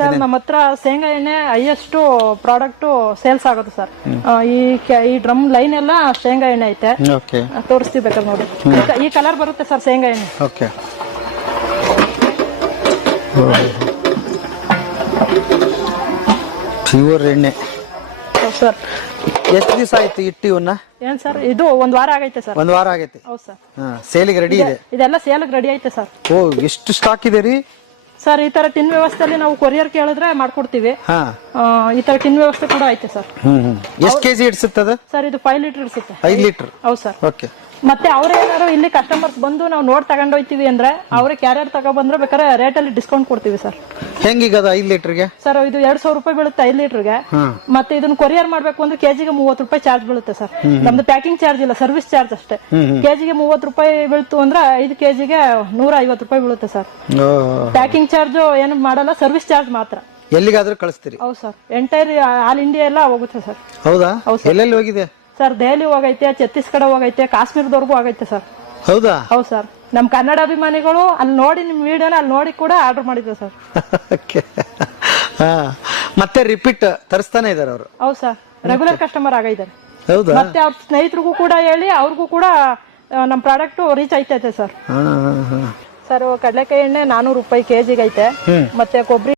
Sir ನಮ್ಮ ಹತ್ರ ಶೇಂಗಾ ಎಣ್ಣೆ ಹೈಯೆಸ್ಟ್ ಪ್ರಾಡಕ್ಟ್ ಸೇಲ್ಸ್ ಆಗುತ್ತೆ ಸರ್. ಈ ಡ್ರಮ್ ಲೈನ್ ಎಲ್ಲ ಶೇಂಗಾ ಎಣ್ಣೆ ಐತೆ. ಓಕೆ, ತೋರಿಸ್ತೀವಿ ಬೇಕಾದ್ರೆ ನೋಡಿ. ಈ ಕಲರ್ ಬರುತ್ತೆ ಸರ್ ಶೇಂಗಾ ಎಣ್ಣೆ. ಓಕೆ. ಪ್ಯೂರ್ ಎಣ್ಣೆ ಸರ್. ಎಷ್ಟು ದಿವಸ ಆಯ್ತು ಇಟ್ಟು ಇವನ್ನ? ಏನ್ ಸರ್ ಇದು ಒಂದ್ ವಾರ ಆಗೈತೆ ಸರ್. ಒಂದ್ ವಾರ ಆಗೈತೆ. ಹೌದು ಸರ್. ಸೇಲಿಗೆ ರೆಡಿ ಇದೆ. ಇದೆಲ್ಲ ಸೇಲ್ಗೆ ರೆಡಿ ಐತೆ ಸರ್. ಓ, ಎಷ್ಟು ಸ್ಟಾಕ್ ಇದೆ ರೀ ಸರ್? ಈ ತರ ಟಿನ್ ವ್ಯವಸ್ಥೆಯಲ್ಲಿ ನಾವು ಕೊರಿಯರ್ ಕೇಳಿದ್ರೆ ಮಾಡ್ಕೊಡ್ತೀವಿ. ಈ ತರ ಟಿನ್ ವ್ಯವಸ್ಥೆ ಕೂಡ ಐತೆ ಸರ್. ಎಷ್ಟು ಕೆಜಿ ಇಡ್ಸುತ್ತದ ಸರ್? ಇದು 5 ಲೀಟರ್ ಇಡ್ಸುತ್ತೆ. 5 ಲೀಟರ್. ಹೌದು ಸರ್. ಓಕೆ. ಮತ್ತೆ ಅವ್ರೇನಾದ್ರು ಇಲ್ಲಿ ಕಸ್ಟಮರ್ಸ್ ಬಂದು ನಾವು ನೋಡ್ ತಗೊಂಡೋಯ್ತೀವಿ ಅಂದ್ರೆ ಅವ್ರೆ ಕ್ಯಾರಿಯರ್ ತಗೊಬಂದ್ರೆ ಬೇಕಾದ್ರೆ ರೇಟ್ ಅಲ್ಲಿ ಡಿಸ್ಕೌಂಟ್ ಕೊಡ್ತೀವಿ ಸರ್. ಹೆಂಗೀಗ 5 ಲೀಟರ್ಗೆ? ಸರ್ ಇದು 2,000 ರೂಪಾಯಿ ಬೀಳುತ್ತೆ 5 ಲೀಟರ್ಗೆ. ಮತ್ತೆ ಇದನ್ನ ಕೊರಿಯರ್ ಮಾಡ್ಬೇಕು ಅಂದ್ರೆ ಕೆಜಿಗೆ 30 ರೂಪಾಯಿ ಚಾರ್ಜ್ ಬೀಳುತ್ತೆ ಸರ್. ನಮ್ದು ಪ್ಯಾಕಿಂಗ್ ಚಾರ್ಜ್ ಇಲ್ಲ, ಸರ್ವಿಸ್ ಚಾರ್ಜ್ ಅಷ್ಟೇ. ಕೆಜಿಗೆ 30 ರೂಪಾಯಿ ಬೀಳ್ತು ಅಂದ್ರೆ 5 ಕೆಜಿಗೆ 150 ರೂಪಾಯಿ ಬೀಳುತ್ತೆ ಸರ್. ಪ್ಯಾಕಿಂಗ್ ಚಾರ್ಜ್ ಏನು ಮಾಡಲ್ಲ, ಸರ್ವಿಸ್ ಚಾರ್ಜ್ ಮಾತ್ರ. ಎಲ್ಲಿಗಾದ್ರೂ ಕಳಿಸ್ತೀರಿ? ಹೌದು ಸರ್. ಎಂಟೈರ್ ಆಲ್ ಇಂಡಿಯಾ ಎಲ್ಲ ಹೋಗುತ್ತೆ ಸರ್. ಹೌದಾ? ಎಲ್ಲೆಲ್ಲಿ ಹೋಗಿದೆ ಸರ್? ದೆಹಲಿ ಹೋಗೈತೆ, ಛತ್ತೀಸ್ಗಢ ಹೋಗೈತೆ, ಕಾಶ್ಮೀರದವರೆಗೂ ಆಗೈತೆ ಸರ್. ಹೌದಾ? ಹೌದು ಸರ್. ನಮ್ ಕನ್ನಡ ಅಭಿಮಾನಿಗಳು ಅಲ್ಲಿ ನೋಡಿ ನಿಮ್ ವಿಡಿಯೋನ ಅಲ್ಲಿ ನೋಡಿ ಕೂಡ ಆರ್ಡರ್ ಮಾಡಿದ್ರು ಸರ್. ಮತ್ತೆ ರಿಪೀಟ್ ತರಿಸ್ತಾನೆ ಇದಾರೆ ಅವರು? ಹೌದು ಸರ್, ರೆಗ್ಯುಲರ್ ಕಸ್ಟಮರ್ ಆಗಿದ್ದಾರೆ. ಹೌದಾ? ಮತ್ತೆ ಅವ್ರ ಸ್ನೇಹಿತರಿಗೂ ಕೂಡ ಹೇಳಿ ಅವ್ರಿಗೂ ಕೂಡ ನಮ್ ಪ್ರಾಡಕ್ಟ್ ರೀಚ್ ಆಯ್ತೈತೆ ಸರ್. ಸರ್ ಕಡಲೆಕಾಯಿ ಎಣ್ಣೆ 400 ರೂಪಾಯಿ ಕೆಜಿಗೆ ಐತೆ. ಮತ್ತೆ ಕೊಬ್ಬರಿ